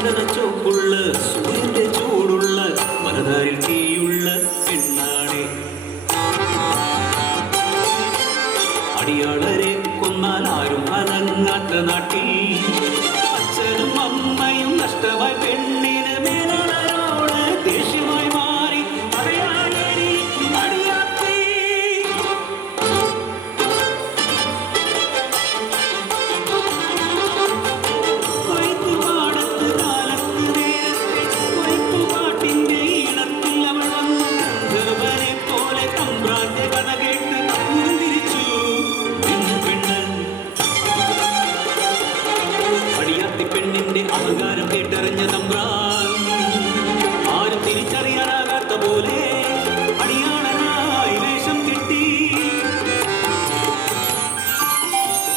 ചന്ദന ചോപ്പുള്ള സൂര്യന്റെ ചൂടുള്ള മനതാരിൽ തീയുള്ള പെണ്ണാണേ. അടിയാളരെ കൊന്നാൽ ആരും അനങ്ങാത്ത നാട്ടിൽ അച്ഛനും അമ്മയും നഷ്ടമായി പെണ്ണിന് മേലോളരോട് ദേഷ്യമായി മാറി പറയാനേരി അടിയാത്തി. കൊയ്ത്തുപാടത്ത് കാലത്ത് നേരത്തെ കൊയ്ത്തുപാട്ടിന്റെ ഈണത്തിൽ അവൾ വന്നു ഗർഭനെ പോലെ തമ്പ്രാന്റെ കഥ കേട്ട് തിരിച്ചു പെണ്ണ്. അടിയാത്തി പെണ്ണിന്റെ അഹങ്കാരം കേട്ടറിഞ്ഞ തമ്പ്രാൻ ആരും തിരിച്ചറിയാനാകാത്ത പോലെ അടിയാളനായി വേഷം കെട്ടി.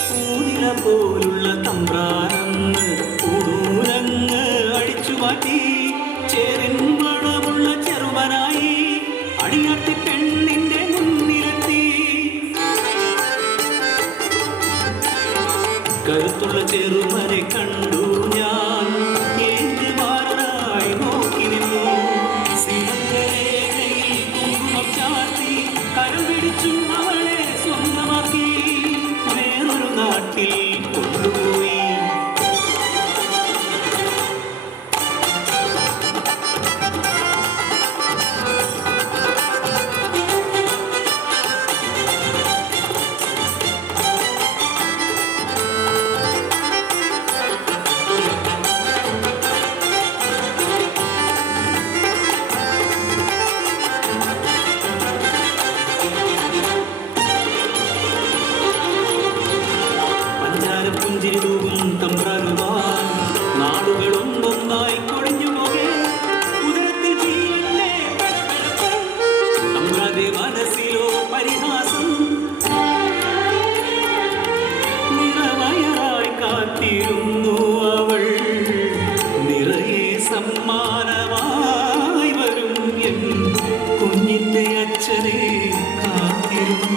പൂനില പോലുള്ള തമ്പ്രാനെന്ന് ഉടൂലങ്ങ് അടിച്ചു മാറ്റി ചേരിൻ മണമുള്ള ചെറുവനായി അടിയാത്തി പെണ്ണിന്റെ മുന്നിലെത്തി. കരുത്തുള്ള ചെറുമനെ കണ്ടു ഞാൻ ഏറ്റുമാറായി നോക്കി നിന്നു. സിംഹരേഖയിൽ കുങ്കുമം ചാർത്തി കരം പിടിച്ചു അവളെ സ്വന്തമാക്കി വേറൊരു നാട്ടിൽ കൊണ്ടുപോയി. പുഞ്ചിരി തൂകും തമ്പ്രാനുവാൻ നാടുകളൊന്നൊന്നായി കൊഴിഞ്ഞു പോകെ ഉദരത്തിൽ ജീവന്റെ തമ്പ്രാന്റെ മനസ്സിലോ പരിഹാസം. നിറവയറായി കാത്തിരുന്നു അവൾ നിറയെ സമ്മാനമായി വരും എൻ കുഞ്ഞിന്റെ അച്ഛനെ കാത്തിരുന്നു.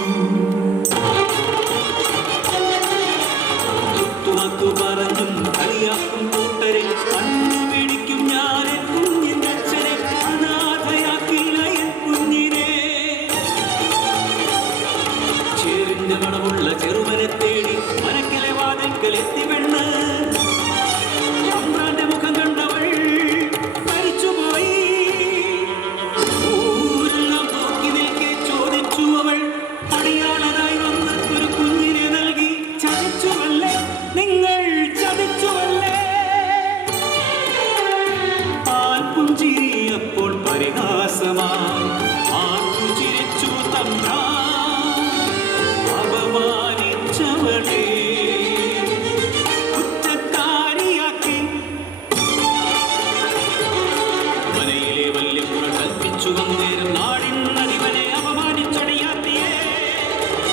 പറഞ്ഞും കളിയാക്കും കൂട്ടരെ കണ്ണു പിടിക്കും ഞാൻ എൻ കുഞ്ഞിന്റെ അച്ഛനെ അനാഥയാക്കില്ല എൻ കുഞ്ഞിനെ. ചേരിന്റെ മണമുള്ള ചെറുവനെ തേടി മനക്കിലെ വാതിൽക്കലെത്തി പെണ്ണ്. തമ്പ്രാന്റെ മുഖം കണ്ടവൾ മരിച്ചുപോയി. ഊരെല്ലാം നോക്കി നിൽക്കെ ചോദിച്ചു അവൾ അടിയാളനായി വന്ന് ഒരു കുഞ്ഞിനെ നൽകി. ചതിച്ചുവല്ലേ നിങ്ങൾ, ചതിച്ചുവല്ലേ? പാൽപുഞ്ചിരി അപ്പോൾ പരിഹാസമായി ആർക്കു ചിരിച്ചു തമ്പ്രാൻ. അപമാനിച്ചവളെ കുറ്റക്കാരിയാക്കി മനയിലെ വല്യപ്പുറ കൽപ്പിച്ചു വന്നേരം നാടിൻ അധിപനെ അപമാനിച്ചടിയാത്തിയെ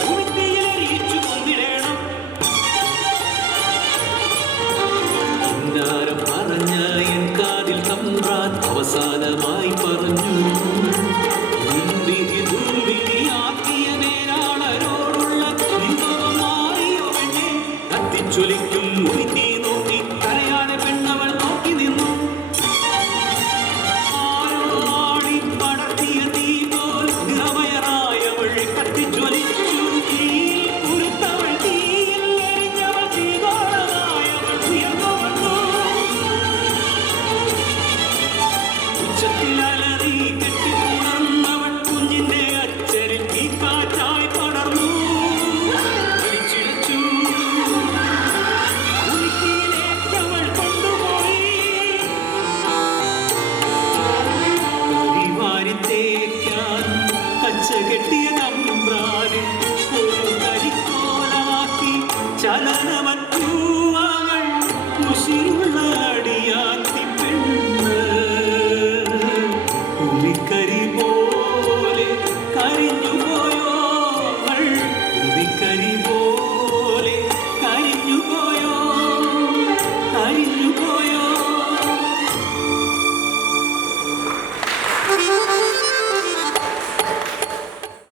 ഭൂമിത്തിയിലെറിയിച്ചു കൊന്നിടേണം. ാരം പറഞ്ഞ എൻ കാതിൽ തമ്പ്രാൻ അവസാനമായി പറഞ്ഞു. വിധി ദുർവിധിയാക്കിയ നേരാളരോടുള്ള വിഭവം മാറിയോ പെണ്ണെ. കത്തിച്ചൊലിക്കും മുറിത്തി നോക്കി കരയാതെ പെണ്ണവൾ നോക്കി നിന്നു. ആരോ ആടി പടർത്തിയ തീ പോൽ നിറവയറായവൾ കത്തിച്ചൊലിച്ചു. തീ കുരുത്തവൾ തീയിൽ എരിഞ്ഞവൾ തീകോളമായവൾ ഉയർന്നു വന്നു. ഉച്ചത്തിലലറി